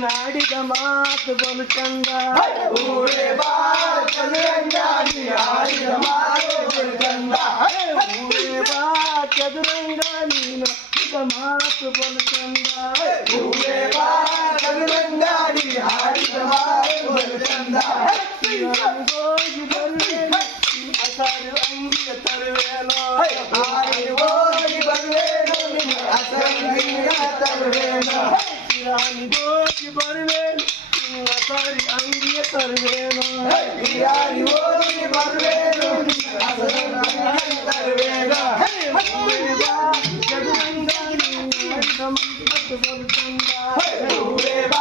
ನಾಡಿದ ಮಾತು ಬಲು ಚಂದ ಊರೇ ಬಾ ಚದುರಂಗಾಡಿ ಆಡಿದ ಮಾತು ಬಲು ಚಂದ ಊರೇ ಬಾ ಚದುರಂಗ ನೀನು ಮಾತು ಬಲು ಚಂದ ಊರೇ ಬಾ ಚದುರಂಗಾಡಿ ಆಡಿದ ಮಾತು ಬಲು ಚಂದ ಹೋಗಿ ಬರುವೇನು ಅಸಾರು ಅಂಗಿಯ ತರುವೇನೋ ಆಡಿ ಹೋಗಿ ಬರುವೇನು ಅಸಂಗಿಯ ತರುವೇನು ಹೋಗಿ ಬರುವೇನು ಅಸಾರಿ ಅಂಗಿಯ ತರುವೇನೋ ಆಡಿ ಹೋಗಿ ಬರುವೇನು ಅಸಂಗಿಯ ತರುವೇನು ಚದುರಂಗ ನೀನು ಮಾತು ಬಲು ಚಂದ ಊರೇ ಬಾ